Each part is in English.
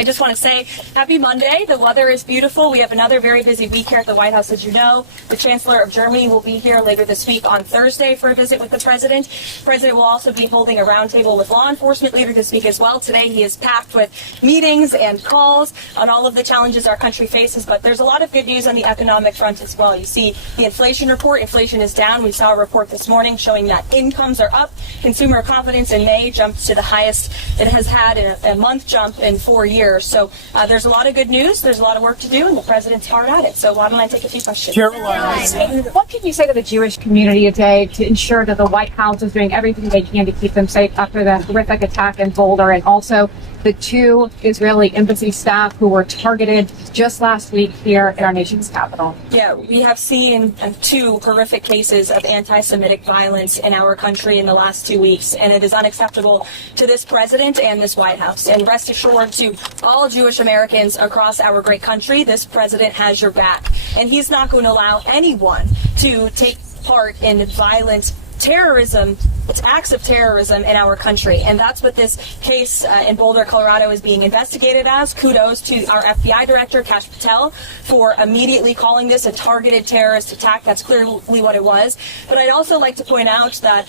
I just want to say happy Monday. The weather is beautiful. We have another very busy week here at the White House, as you know. The Chancellor of Germany will be here later this week on Thursday for a visit with the President. The President will also be holding a roundtable with law enforcement later this week as well. Today he is packed with meetings and calls on all of the challenges our country faces, but there's a lot of good news on the economic front as well. You see the inflation report. Inflation is down. We saw a report this morning showing that incomes are up. Consumer confidence in May jumped to the highest it has had in a month jump in 4 years. So there's a lot of good news. There's a lot of work to do, and the President's hard at it. So why don't I take a few questions? Caroline, what can you say to the Jewish community today to ensure that the White House is doing everything they can to keep them safe after the horrific attack in Boulder, and also the 2 Israeli embassy staff who were targeted just last week here in our nation's capital? Yeah, we have seen 2 horrific cases of anti-Semitic violence in our country in the last 2 weeks, and it is unacceptable to this President and this White House. And rest assured, to all Jewish Americans across our great country, this President has your back, and he's not going to allow anyone to take part in violent terrorism, acts of terrorism in our country. And that's what this case in Boulder, Colorado is being investigated as. Kudos to our FBI director, Kash Patel, for immediately calling this a targeted terrorist attack. That's clearly what it was. But I'd also like to point out that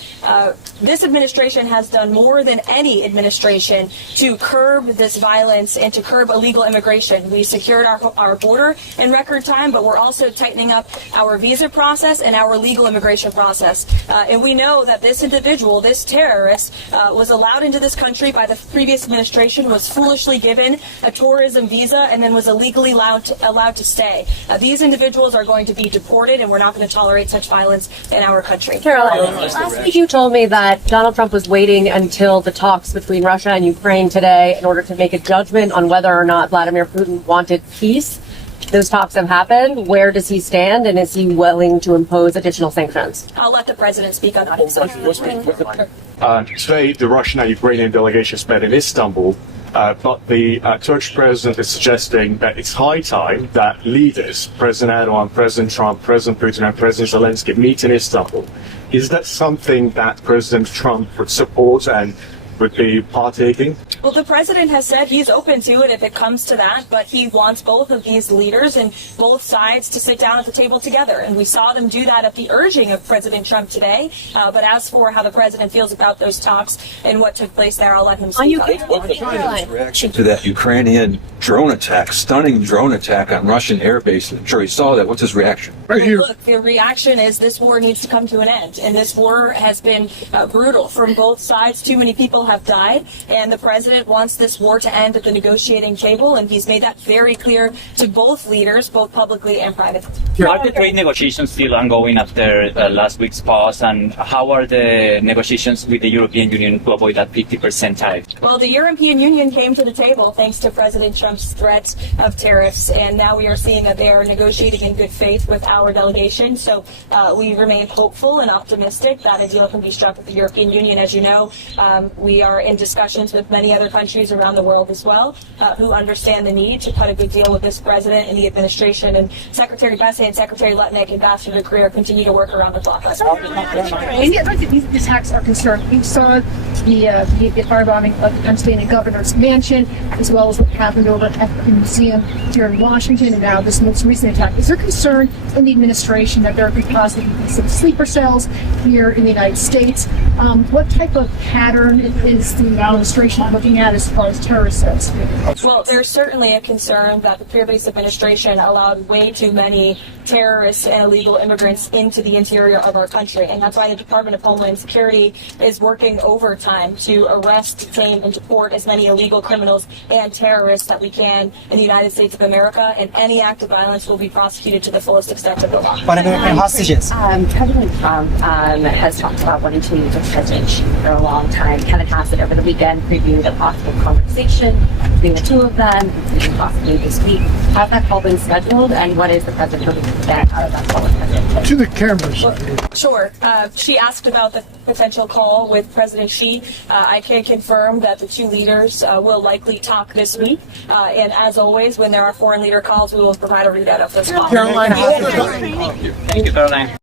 this administration has done more than any administration to curb this violence and to curb illegal immigration. We secured our border in record time, but we're also tightening up our visa process and our legal immigration process. And we know that this individual, this terrorist, was allowed into this country by the previous administration, was foolishly given a tourism visa, and then was illegally allowed to stay. These individuals are going to be deported, and we're not going to tolerate such violence in our country. Caroline, last week you told me that Donald Trump was waiting until the talks between Russia and Ukraine today in order to make a judgment on whether or not Vladimir Putin wanted peace. Those talks have happened. Where does he stand, and is he willing to impose additional sanctions? I'll let the President speak on that himself. Today, the Russian and Ukrainian delegations met in Istanbul, but the Turkish president is suggesting that it's high time that leaders, President Erdogan, President Trump, President Putin, and President Zelensky meet in Istanbul. Is that something that President Trump would support and would be partaking? Well, the President has said he's open to it if it comes to that, but he wants both of these leaders and both sides to sit down at the table together. And we saw them do that at the urging of President Trump today. But as for how the President feels about those talks and what took place there, I'll let him speak on it. What's China's reaction to that Ukrainian drone attack, stunning drone attack on Russian air base? I'm sure he saw that. What's his reaction? Right here. Look, the reaction is this war needs to come to an end. And this war has been brutal from both sides. Too many people have died. And the President wants this war to end at the negotiating table. And he's made that very clear to both leaders, both publicly and privately. Are the trade negotiations still ongoing after last week's pause? And how are the negotiations with the European Union to avoid that 50% tariff? Well, the European Union came to the table thanks to President Trump's threats of tariffs. And now we are seeing that they are negotiating in good faith with our delegation. So we remain hopeful and optimistic that a deal can be struck with the European Union. As you know, we are in discussions with many other countries around the world as well who understand the need to cut a good deal with this president and the administration. And Secretary Bessay and Secretary Letnick, Ambassador Greer, continue to work around the clock. These attacks are concerned. We saw the firebombing of the Pennsylvania governor's mansion, as well as what happened over at the museum here in Washington, and now this most recent attack. Is there concern in the administration that there could possibly be some sleeper cells here in the United States? What type of pattern is the administration looking at as far as terrorist cells? Well, there's certainly a concern that the previous administration allowed way too many terrorists and illegal immigrants into the interior of our country. And that's why the Department of Homeland Security is working overtime to arrest, detain, and deport as many illegal criminals and terrorists that we can in the United States of America. And any act of violence will be prosecuted to the fullest extent of the law. What American hostages? President Trump has talked about wanting to meet with President Xi for a long time. Kevin Hassett over the weekend previewed a possible conversation between the 2 of them, including possibly this week. Has that call been scheduled, and what is the President hoping to get out of that call? To the cameras. Well, sure. She asked about the potential call with President Xi. I can confirm that the 2 leaders will likely talk this week. And as always, when there are foreign leader calls, we will provide a readout of those calls. Caroline, Thank you, Caroline.